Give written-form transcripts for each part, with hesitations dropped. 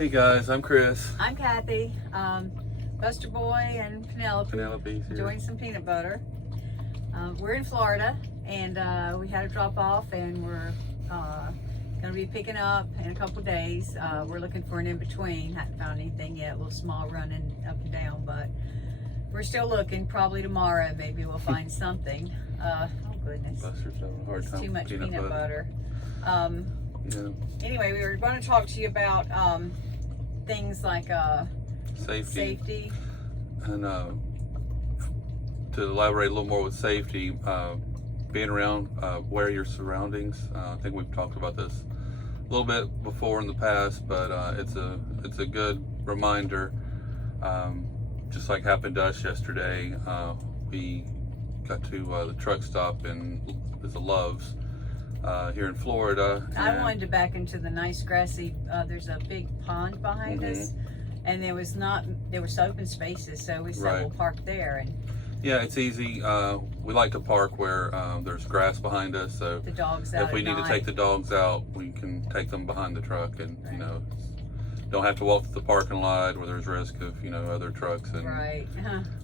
Hey guys, I'm Chris. I'm Kathy. Buster Boy and Penelope's here. enjoying some peanut butter. We're in Florida, and we had a drop off, and we're going to be picking up in a couple days. We're looking for an in-between. Haven't found anything yet. A little small running up and down, but we're still looking. Probably tomorrow, maybe we'll find something. Oh goodness, Buster's having a hard it's time too with much peanut butter. Yeah. Anyway, we were going to talk to you about things like Safety. And to elaborate a little more with safety, being around where your surroundings. I think we've talked about this a little bit before in the past, but it's a good reminder. Just like happened to us yesterday, we got to the truck stop in the Loves here in Florida. I wanted to back into the nice grassy. There's a big pond behind us, and there was open spaces, so we said we'll park there. And yeah, it's easy. We like to park where there's grass behind us, so the dogs out if we need to take the dogs out, we can take them behind the truck, and you know, don't have to walk to the parking lot where there's risk of other trucks and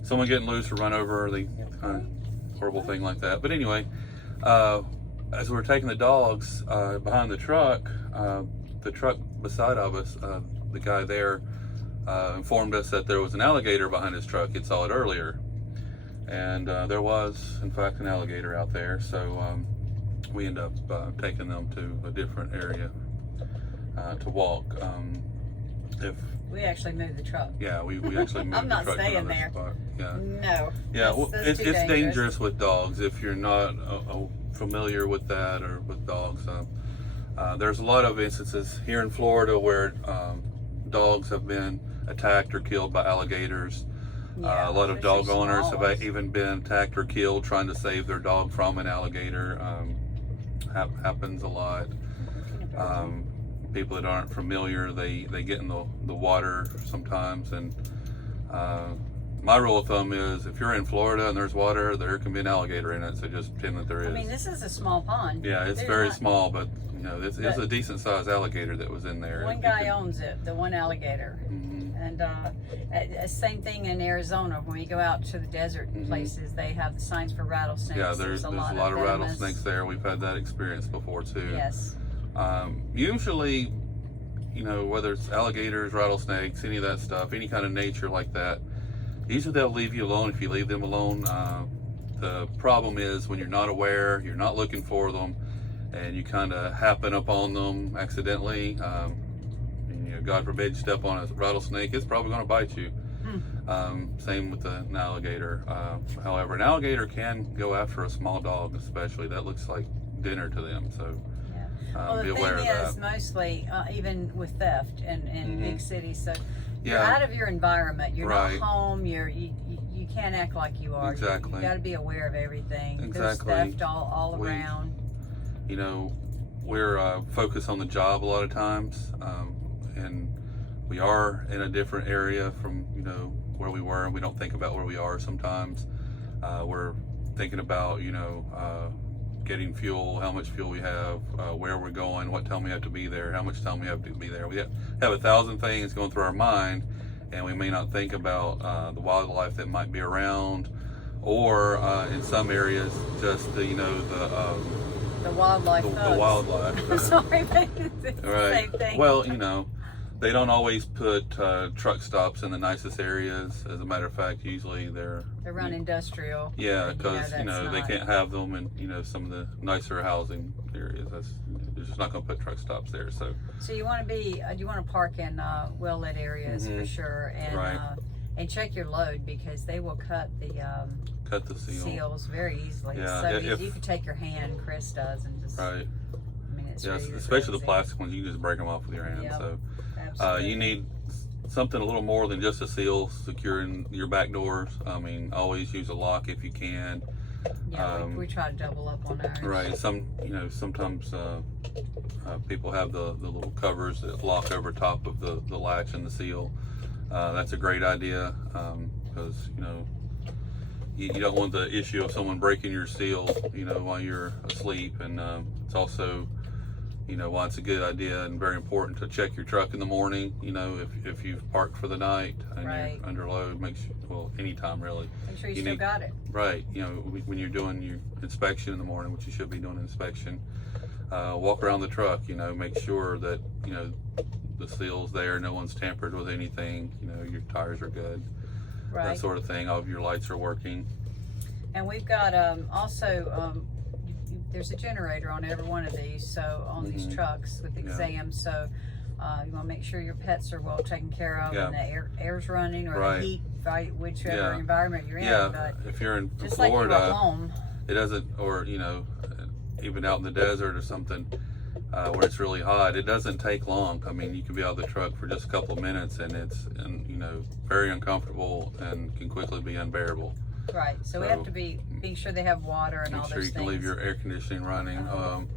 someone getting loose or run over, the kind of horrible thing like that. But anyway, as we were taking the dogs behind the truck beside of us, the guy there informed us that there was an alligator behind his truck. He'd saw it earlier, and there was in fact an alligator out there. So we ended up taking them to a different area to walk. If we actually moved the truck. Yeah, we actually moved I'm not the truck to staying another there. spot. Yeah. No. Yeah, well, that's it's dangerous with dogs if you're not familiar with that or with dogs. There's a lot of instances here in Florida where dogs have been attacked or killed by alligators. Yeah, a lot of dog owners small have ones. even been attacked or killed trying to save their dog from an alligator. Happens a lot. People that aren't familiar, they get in the water sometimes, and my rule of thumb is if you're in Florida and there's water, there can be an alligator in it, so just pretend that there is. I mean, this is a small pond. Yeah, it's very small, but it's a decent sized alligator that was in there. One guy owns it, the one alligator. And same thing in Arizona. When you go out to the desert places, they have the signs for rattlesnakes. Yeah, there's a lot of rattlesnakes there. We've had that experience before too. Yes. Usually, whether it's alligators, rattlesnakes, any of that stuff, any kind of nature like that, usually they'll leave you alone if you leave them alone. The problem is when you're not aware, you're not looking for them, and you kind of happen upon them accidentally. God forbid you step on a rattlesnake, it's probably going to bite you. Same with an alligator. However, an alligator can go after a small dog, especially. That looks like dinner to them. So. Well, be the aware thing of is, that. mostly, even with theft in big cities, so you're Yeah. out of your environment. You're Right. not home. You can't act like you are. Exactly. You got to be aware of everything. Exactly. There's theft all around. We're focused on the job a lot of times, and we are in a different area from where we were, and we don't think about where we are sometimes. We're thinking about getting fuel, how much fuel we have, where we're going, what time we have to be there, how much time we have to be there. We have 1,000 things going through our mind, and we may not think about the wildlife that might be around, or in some areas, just the wildlife. The wildlife. Sorry, but it's the Right. same thing. Well, they don't always put truck stops in the nicest areas. As a matter of fact, usually they're run industrial. Yeah, because that's they not- can't have them in some of the nicer housing areas. They're just not going to put truck stops there. So you want to park in well lit areas for sure, and check your load, because they will cut the seals very easily. Yeah, so you can take your hand, Chris does, and just right. I mean, it's Yes, really especially the easy. plastic ones, you can just break them off with your hand. Yep. So Absolutely. you need something a little more than just a seal securing your back doors. I mean, always use a lock if you can. Yeah, we try to double up on ours. Right. Sometimes people have the little covers that lock over top of the latch and the seal. That's a great idea, because you don't want the issue of someone breaking your seal while you're asleep. And it's also you know, why it's a good idea and very important to check your truck in the morning. You know, if you've parked for the night and Right. you're under load, make sure, well, anytime really. Make sure you still got it. Right. You know, when you're doing your inspection in the morning, which you should be doing inspection, walk around the truck. You know, make sure that you know the seal's there, no one's tampered with anything. You know, your tires are good, Right. that sort of thing. All of your lights are working. And we've got also there's a generator on every one of these, so on these trucks with exams. So you want to make sure your pets are well taken care of and the air's running or the heat, whichever environment you're in. But if you're in just Florida, like you're at home, it doesn't, or you know, even out in the desert or something where it's really hot, it doesn't take long. I mean, you can be out of the truck for just a couple of minutes, and it's you know, very uncomfortable and can quickly be unbearable. Right, so we have to be sure they have water and all those things. Make sure you can leave your air conditioning running,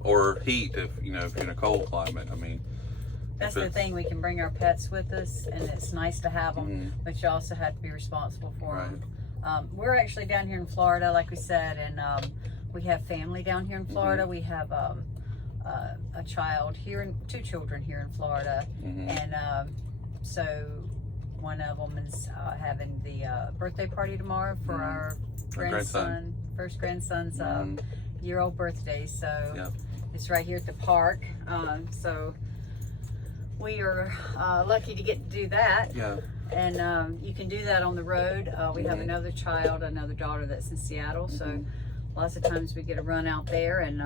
or heat if you know, if you're in a cold climate. I mean, that's the thing, we can bring our pets with us, and it's nice to have them, but you also have to be responsible for them. We're actually down here in Florida, like we said, and we have family down here in Florida. We have a child here, and 2 children here in Florida, and so one of them is having the birthday party tomorrow for our grandson, first grandson's year-old birthday. So it's right here at the park. So we are lucky to get to do that. Yeah. And you can do that on the road. We have another daughter that's in Seattle. So lots of times we get a run out there, and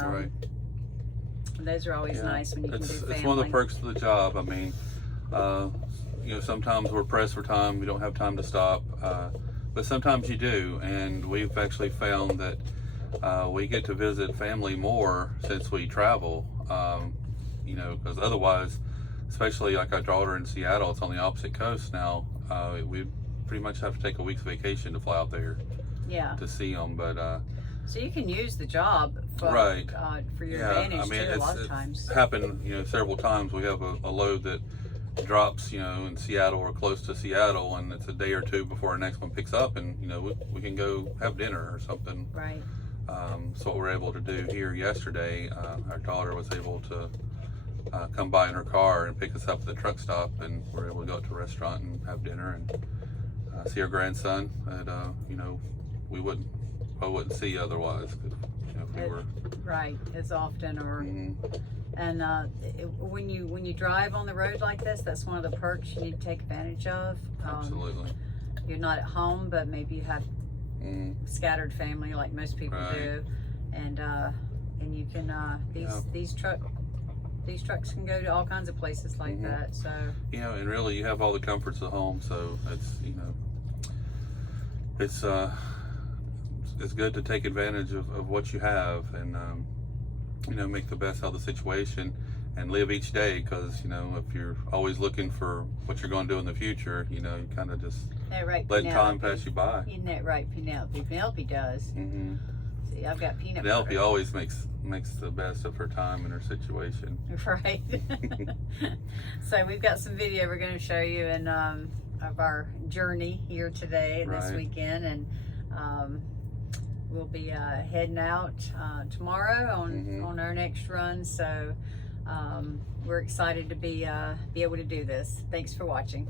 those are always nice when you can do family. It's one of the perks of the job. I mean, you know, sometimes we're pressed for time, we don't have time to stop, but sometimes you do, and we've actually found that we get to visit family more since we travel, you know, because otherwise, especially like our daughter in Seattle, it's on the opposite coast now, we pretty much have to take a week's vacation to fly out there to see them, but so you can use the job for your advantage. I mean, too, a lot of times. It's happened, you know, several times. We have a load that drops, you know, in Seattle or close to Seattle, and it's a day or 2 before our next one picks up, and you know, we can go have dinner or something. Right. So what we're able to do here yesterday, our daughter was able to come by in her car and pick us up at the truck stop, and we're able to go out to a restaurant and have dinner and see our grandson that you know, we wouldn't see otherwise, you know, if we were as often, or and when you drive on the road like this, that's one of the perks you need to take advantage of. Absolutely. You're not at home, but maybe you have scattered family like most people do, and you can these trucks can go to all kinds of places like that. So you know, and really you have all the comforts of home, so it's, you know, it's good to take advantage of what you have, and you know, make the best out of the situation and live each day, because you know, if you're always looking for what you're going to do in the future, you know, you kind of just letting time pass you by. Isn't that right, Penelope? Penelope does. See, I've got peanut Penelope butter. always makes the best of her time and her situation. Right. So we've got some video we're going to show you, and of our journey here today, this weekend, and we'll be heading out tomorrow on our next run. So we're excited to be able to do this. Thanks for watching.